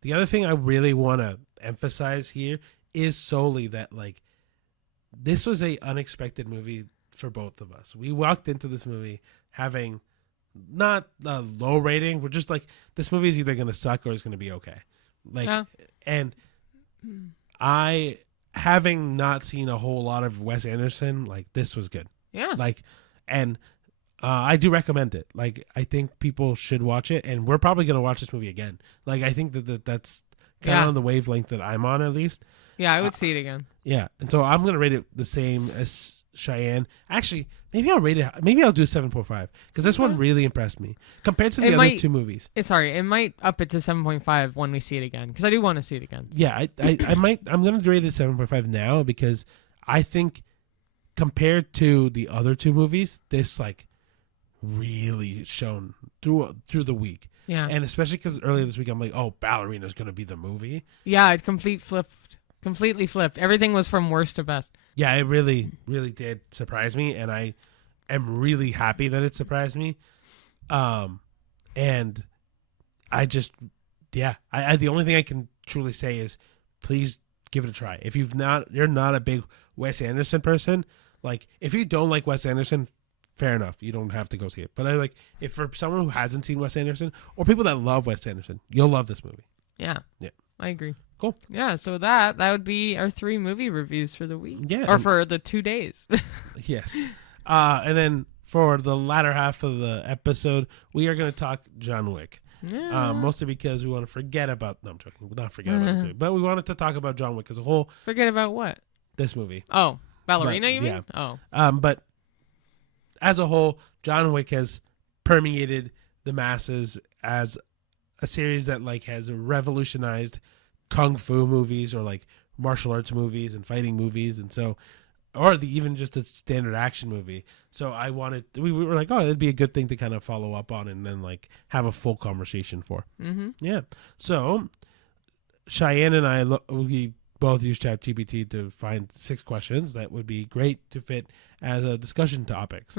the other thing I really want to emphasize here is solely that like, this was a unexpected movie for both of us. We walked into this movie having not a low rating. We're just like, this movie is either going to suck or it's going to be okay. Like, Yeah. and I, having not seen a whole lot of Wes Anderson, like, this was good. Yeah. Like, and I do recommend it. Like, I think people should watch it, and we're probably going to watch this movie again. Like, I think that's kind of on the wavelength that I'm on, at least. Yeah, I would see it again. Yeah, and so I'm going to rate it the same as Cheyenne. Actually, maybe I'll rate it. Maybe I'll do a 7.5 because this one really impressed me compared to the other two movies. It might up it to 7.5 when we see it again because I do want to see it again. Yeah, I might. I'm going to rate it 7.5 now because I think compared to the other two movies, this like really shone through the week. Yeah, and especially because earlier this week I'm like, oh, Ballerina is going to be the movie. Yeah, it completely flipped. Everything was from worst to best. Yeah, it really, really did surprise me, and I am really happy that it surprised me. And I just, I the only thing I can truly say is, please give it a try. If you're not a big Wes Anderson person, like if you don't like Wes Anderson, fair enough, you don't have to go see it. But if for someone who hasn't seen Wes Anderson or people that love Wes Anderson, you'll love this movie. Yeah, yeah, I agree. Cool. Yeah, so that would be our 3 movie reviews for the week. Yeah. Or for the 2 days. Yes. And then for the latter half of the episode, we are going to talk John Wick. Yeah. Mostly because we want to forget about... No, I'm joking. Not forget about this movie. But we wanted to talk about John Wick as a whole. Forget about what? This movie. Oh, Ballerina, you mean? Yeah. Oh. But as a whole, John Wick has permeated the masses as a series that like has revolutionized kung fu movies or like martial arts movies and fighting movies, and so, or even just a standard action movie. So we were like, oh, it'd be a good thing to kind of follow up on and then like have a full conversation for. Mm-hmm. Yeah. So Cheyenne and I, we both use ChatGPT to find 6 questions that would be great to fit as a discussion topics.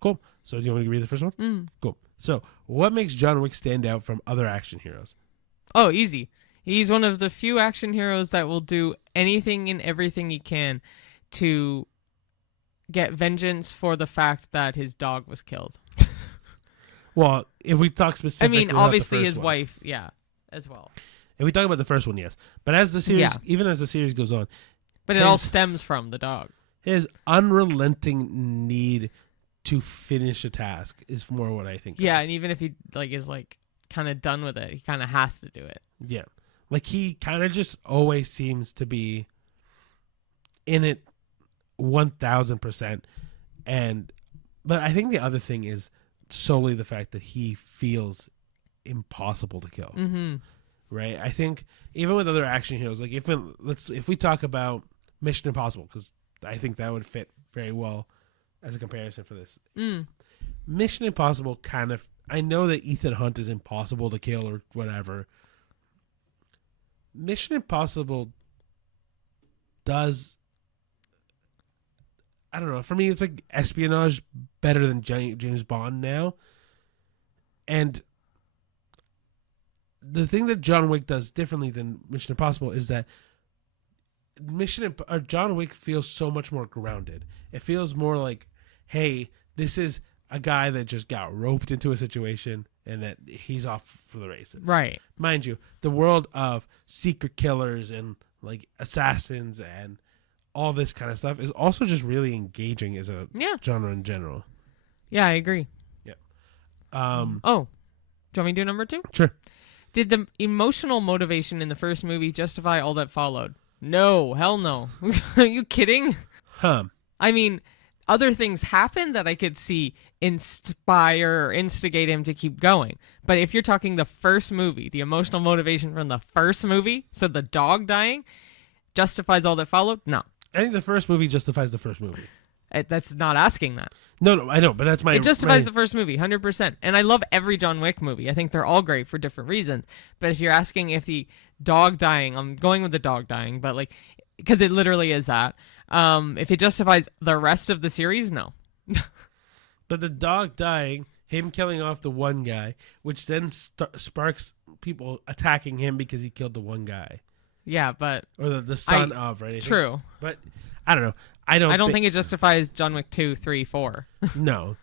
Cool. So do you want me to read the first one? Cool. So what makes John Wick stand out from other action heroes? Oh, easy. He's one of the few action heroes that will do anything and everything he can to get vengeance for the fact that his dog was killed. Well, if we talk specifically, obviously his wife, as well. If we talk about the first one, yes. But as the series, even as the series goes on, but it all stems from the dog. His unrelenting need to finish a task is more what I think. Yeah, and even if he is kind of done with it, he kind of has to do it. Yeah. Like, he kind of just always seems to be in it 1,000%. But I think the other thing is solely the fact that he feels impossible to kill. Mm-hmm. Right? I think even with other action heroes, like if we talk about Mission Impossible, because I think that would fit very well as a comparison for this. Mission Impossible kind of, I know that Ethan Hunt is impossible to kill or whatever. Mission Impossible does, I don't know, for me it's like espionage better than James Bond now. And the thing that John Wick does differently than Mission Impossible is that John Wick feels so much more grounded. It feels more like, hey, this is a guy that just got roped into a situation and that he's off for the races. Right. Mind you, the world of secret killers and like assassins and all this kind of stuff is also just really engaging as a genre in general. Yeah, I agree. Yeah. Do you want me to do number 2? Sure. Did the emotional motivation in the first movie justify all that followed? No, hell no. Are you kidding? Huh. I mean, other things happen that I could see inspire or instigate him to keep going. But if you're talking the first movie, the emotional motivation from the first movie, so the dog dying, justifies all that followed? No. I think the first movie justifies the first movie. That's not asking that. No, I know, but that's my... It justifies the first movie, 100%. And I love every John Wick movie. I think they're all great for different reasons. But if you're asking if the dog dying, I'm going with the dog dying, but because it literally is that. If it justifies the rest of the series, no. But the dog dying, him killing off the one guy, which then sparks people attacking him because he killed the one guy. Yeah, but... Or the son of, right? True. But I don't know. I don't think it justifies John Wick 2, 3, 4. No.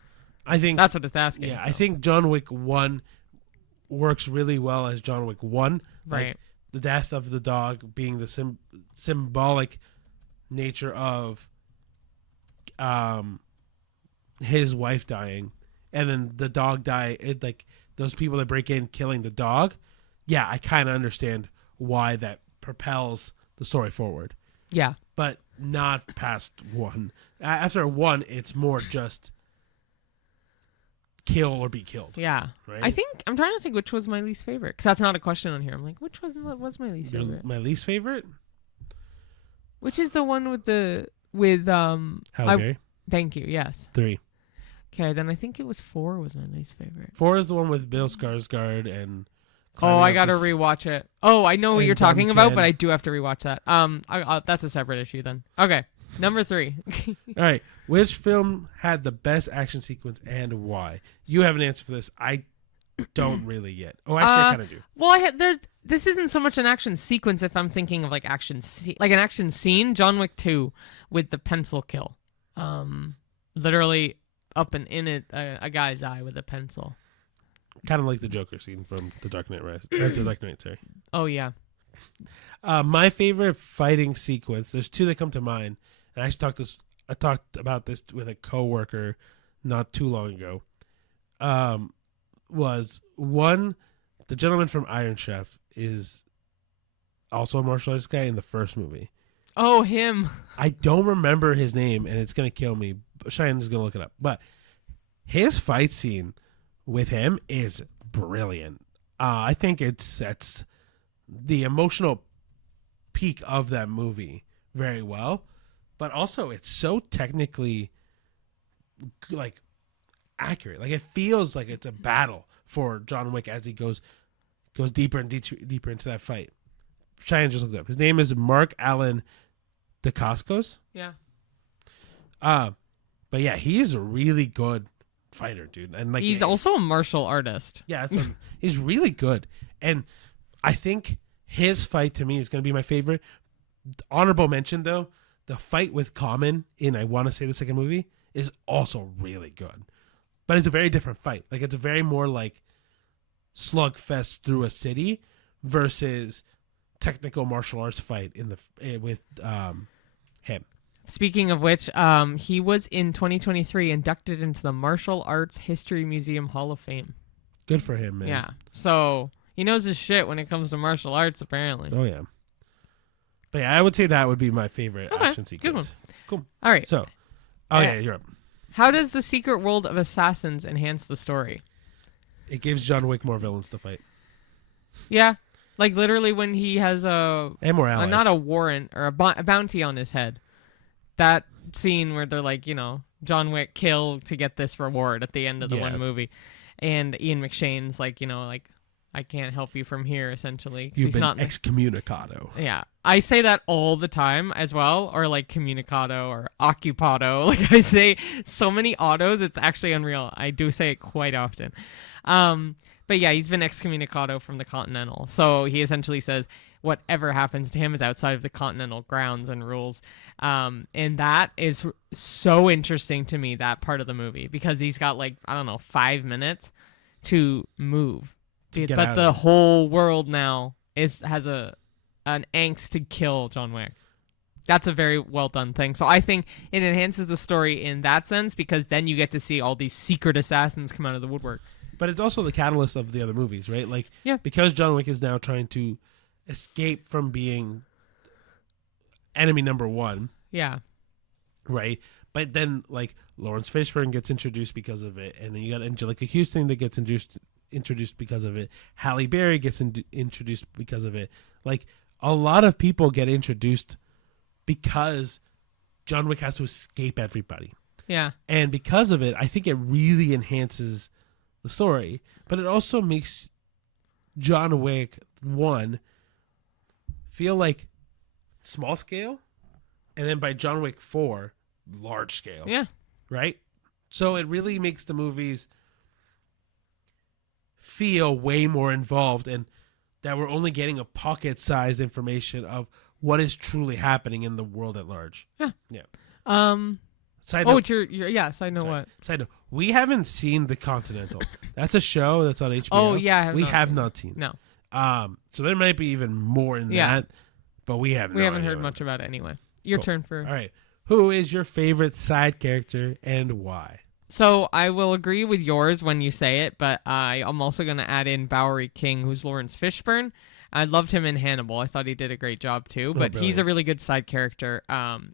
I think That's what it's asking. Yeah, so. I think John Wick 1 works really well as John Wick 1. Right. Like, the death of the dog being the symbolic nature of his wife dying, and then the dog die. It, like, those people that break in killing the dog. Yeah, I kind of understand why that propels the story forward. Yeah. But not past 1. After 1, it's more just kill or be killed. Yeah. Right? I think I'm trying to think which was my least favorite, because that's not a question on here. I'm like, which was my least favorite? My least favorite? Which is the one with Halle Berry? Thank you. Yes. 3. Okay, then I think it was 4 was my least favorite. 4 is the one with Bill Skarsgård and. Oh, I gotta rewatch it. Oh, I know what you're talking about, but I do have to rewatch that. That's a separate issue then. Okay, number 3. All right, which film had the best action sequence and why? You have an answer for this. I don't really yet. Oh, actually, I kind of do. Well, this isn't so much an action sequence. If I'm thinking of like like an action scene, John Wick 2 with the pencil kill, literally up and in it a guy's eye with a pencil. Kind of like the Joker scene from The Dark Knight Rises. The Dark Knight, sorry. Oh, yeah. My favorite fighting sequence, there's 2 that come to mind. And I talked about this with a coworker not too long ago. Was one, the gentleman from Iron Chef is also a martial arts guy in the first movie. Oh, him. I don't remember his name, and it's going to kill me. Cheyenne is going to look it up. But his fight scene with him is brilliant. I think it sets the emotional peak of that movie very well, but also it's so technically like accurate. Like, it feels like it's a battle for John Wick as he goes deeper and deeper into that fight. Cheyenne just looked it up. His name is Mark Allen Dacascos. Yeah. But yeah, he's a really good fighter, dude, and like he's also a martial artist. Yeah, he's really good, and I think his fight to me is going to be my favorite. Honorable mention though, the fight with Common in I want to say the second movie is also really good, but it's a very different fight. Like, it's a very more like slugfest through a city versus technical martial arts fight with him. Speaking of which, he was in 2023 inducted into the Martial Arts History Museum Hall of Fame. Good for him, man. Yeah. So he knows his shit when it comes to martial arts, apparently. Oh, yeah. But yeah, I would say that would be my favorite action sequence. Good one. Cool. All right. So, yeah, you're up. How does the secret world of assassins enhance the story? It gives John Wick more villains to fight. Yeah. Like, literally when he has and more allies. not a warrant or a bounty on his head. That scene where they're like, John Wick kill to get this reward at the end of the one movie. And Ian McShane's like, I can't help you from here, essentially. You've been excommunicado. Yeah. I say that all the time as well, or like communicado or occupado. Like, I say so many autos, it's actually unreal. I do say it quite often. But yeah, he's been excommunicado from the Continental. So he essentially says whatever happens to him is outside of the Continental grounds and rules. And that is so interesting to me, that part of the movie, because he's got 5 minutes to move. But the whole world now has an angst to kill John Wick. That's a very well done thing. So I think it enhances the story in that sense, because then you get to see all these secret assassins come out of the woodwork. But it's also the catalyst of the other movies, right? Like, yeah. Because John Wick is now trying to escape from being enemy number 1. Yeah. Right? But then, Lawrence Fishburne gets introduced because of it, and then you got Angelica Houston that gets introduced because of it. Halle Berry gets introduced because of it. Like, a lot of people get introduced because John Wick has to escape everybody. Yeah. And because of it, I think it really enhances the story, but it also makes John Wick 1 feel like small scale, and then by John Wick 4, large scale. Yeah. Right? So it really makes the movies feel way more involved, and that we're only getting a pocket-sized information of what is truly happening in the world at large. Yeah. Yeah. Side note, side note. Side note. We haven't seen The Continental. That's a show that's on HBO. Oh yeah, we have not seen. No. So there might be even more in that, but we haven't heard much about it anyway. Your turn for. All right. Who is your favorite side character and why? So I will agree with yours when you say it, but I'm also going to add in Bowery King, who's Lawrence Fishburne. I loved him in Hannibal. I thought he did a great job too, but he's a really good side character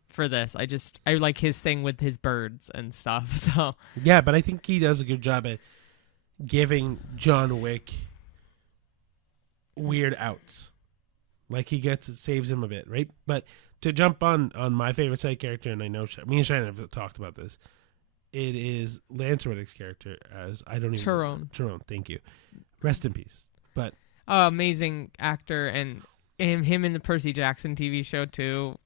for this. I like his thing with his birds and stuff. So yeah, but I think he does a good job at giving John Wick weird outs. Like he saves him a bit, right? But to jump on my favorite side character, and I know me and Cheyenne have talked about this, it is Lance Reddick's character as Tyrone. Tyrone, thank you. Rest in peace. But amazing actor, and him in the Percy Jackson TV show too.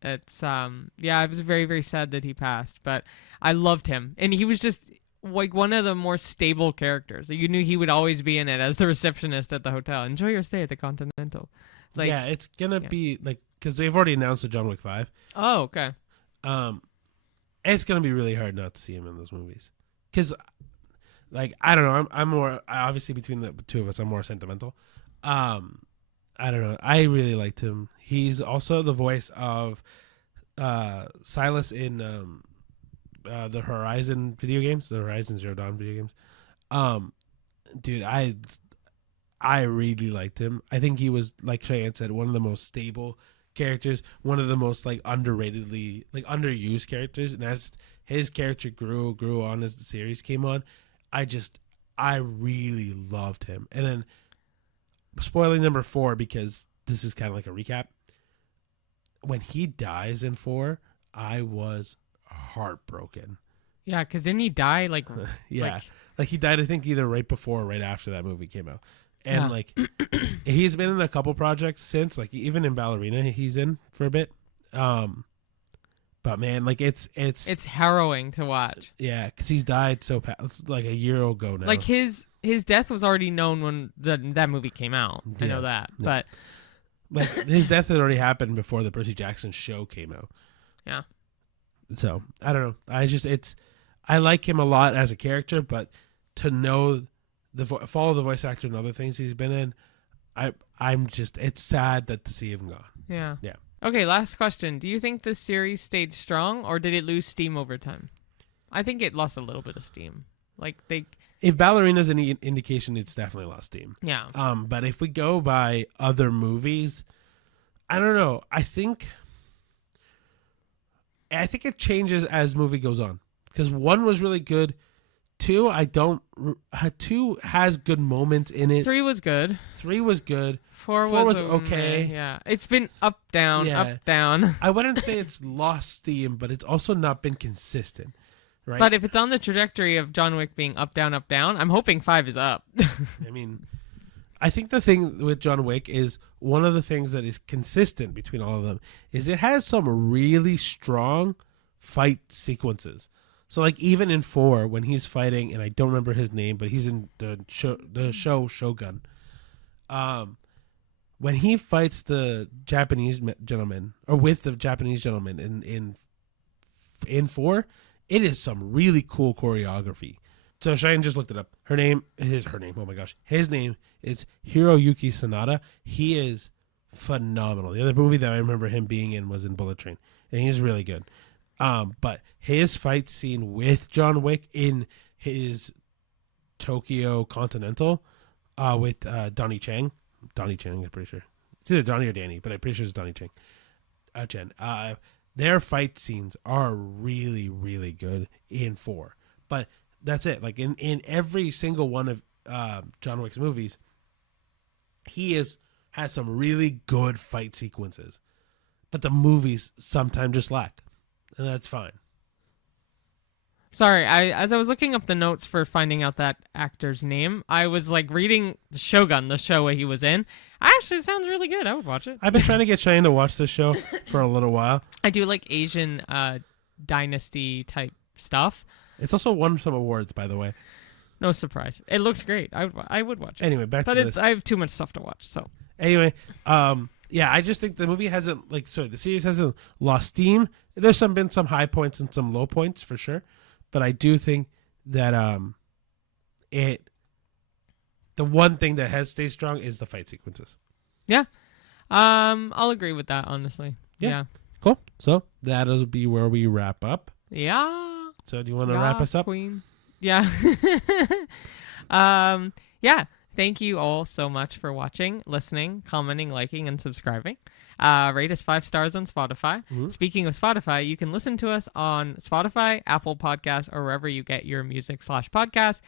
It's I was very, very sad that he passed, but I loved him, and he was just like one of the more stable characters. You knew he would always be in it as the receptionist at the hotel. Enjoy your stay at the Continental. Like, yeah, it's gonna be like because they've already announced the John Wick 5. Oh, okay. It's gonna be really hard not to see him in those movies because, like, I don't know. I'm more obviously between the two of us. I'm more sentimental. I don't know. I really liked him. He's also the voice of Silas in the Horizon video games, the Horizon Zero Dawn video games. Dude, I really liked him. I think he was, like Cheyenne said, one of the most stable characters, one of the most underratedly underused characters. And as his character grew on as the series came on, I really loved him. And then spoiling number 4 because this is kind of like a recap. When he dies in 4, I was heartbroken. Yeah, because didn't he die yeah, like he died I think either right before or right after that movie came out. And he's been in a couple projects since, like even in Ballerina he's in for a bit. But man, like it's harrowing to watch. Yeah, because he's died like a year ago now. Like his death was already known when that movie came out. I know that, but his death had already happened before the Percy Jackson show came out. Yeah. So I don't know. I like him a lot as a character, but to know follow the voice actor and other things he's been in, it's sad to see him gone. Yeah. Yeah. Okay, last question. Do you think this series stayed strong or did it lose steam over time? I think it lost a little bit of steam. If Ballerina's any indication, it's definitely lost steam. Yeah. But if we go by other movies, I don't know. I think it changes as movie goes on. Because 1 was really good. 2, 2 has good moments in it. 3 was good. 3 was good. 4 was okay. Yeah. It's been up, down, up, down. I wouldn't say it's lost steam, but it's also not been consistent. Right? But if it's on the trajectory of John Wick being up, down, I'm hoping 5 is up. I mean, I think the thing with John Wick is one of the things that is consistent between all of them is it has some really strong fight sequences. So like even in 4 when he's fighting, and I don't remember his name, but he's in the show Shogun. When he fights the Japanese gentleman, or with the Japanese gentleman in 4, it is some really cool choreography. So Cheyenne just looked it up. His name, oh my gosh. His name is Hiroyuki Sanada. He is phenomenal. The other movie that I remember him being in was in Bullet Train, and he's really good. But his fight scene with John Wick in his Tokyo Continental, with Donnie Chang, I'm pretty sure. It's either Donnie or Danny, but I'm pretty sure it's Donnie Chang. Chen. Their fight scenes are really, really good in 4. But that's it. Like in every single one of John Wick's movies, he has some really good fight sequences. But the movies sometimes just lack. And that's fine. Sorry, as I was looking up the notes for finding out that actor's name, I was reading Shogun, the show where he was in. Actually, it sounds really good. I would watch it. I've been trying to get Cheyenne to watch this show for a little while. I do like Asian dynasty type stuff. It's also won some awards, by the way. No surprise. It looks great. I would watch it. Anyway, back to this. I have too much stuff to watch, so. Anyway, yeah, I just think the movie hasn't, the series hasn't lost steam. There's been some high points and some low points for sure. But I do think that the one thing that has stayed strong is the fight sequences. Yeah. I'll agree with that, honestly. Yeah. Cool. So that'll be where we wrap up. Yeah. So do you want to wrap us up? Queen. Yeah. Yeah. Thank you all so much for watching, listening, commenting, liking, and subscribing. Rate us 5 stars on Spotify. Mm-hmm. Speaking of Spotify, you can listen to us on Spotify, Apple Podcasts, or wherever you get your music/podcast.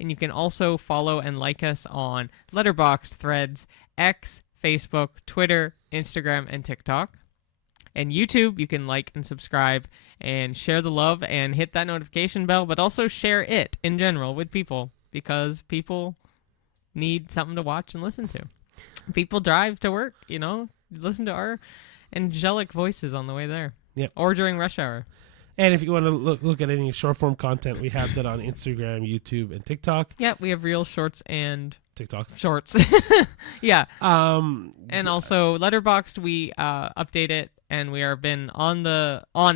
And you can also follow and like us on Letterboxd, Threads, X, Facebook, Twitter, Instagram, and TikTok. And YouTube, you can like and subscribe and share the love and hit that notification bell, but also share it in general with people because people need something to watch and listen to. People drive to work, listen to our angelic voices on the way there. Yeah. Or during rush hour. And if you want to look at any short form content, we have that on Instagram, YouTube, and TikTok. Yeah, we have Reels, Shorts, and TikTok Shorts. Yeah. And also Letterboxd, we update it, and we are been on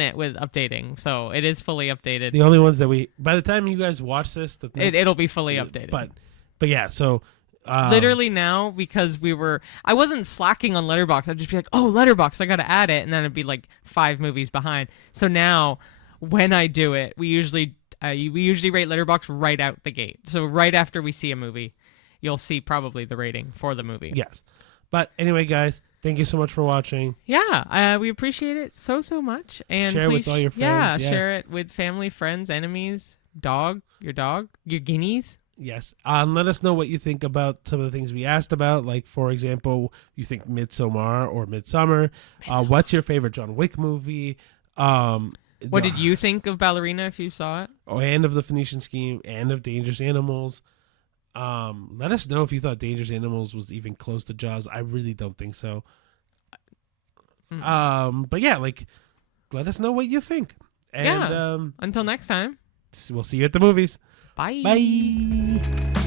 it with updating, so it is fully updated. The only ones that by the time you guys watch this, it'll be fully updated. But yeah, so. Literally now, because I wasn't slacking on Letterboxd. I'd just be like, oh, Letterboxd, I got to add it. And then it'd be like 5 movies behind. So now when I do it, we usually rate Letterboxd right out the gate. So right after we see a movie, you'll see probably the rating for the movie. Yes. But anyway, guys, thank you so much for watching. Yeah, we appreciate it so much. And share it with all your friends. Yeah, share it with family, friends, enemies, your guineas. Yes. Let us know what you think about some of the things we asked about. Like, for example, you think Midsommar or Midsummer. What's your favorite John Wick movie? What did you think of Ballerina if you saw it? And of the Phoenician Scheme and of Dangerous Animals. Let us know if you thought Dangerous Animals was even close to Jaws. I really don't think so. But yeah, let us know what you think. And until next time. We'll see you at the movies. Bye. Bye.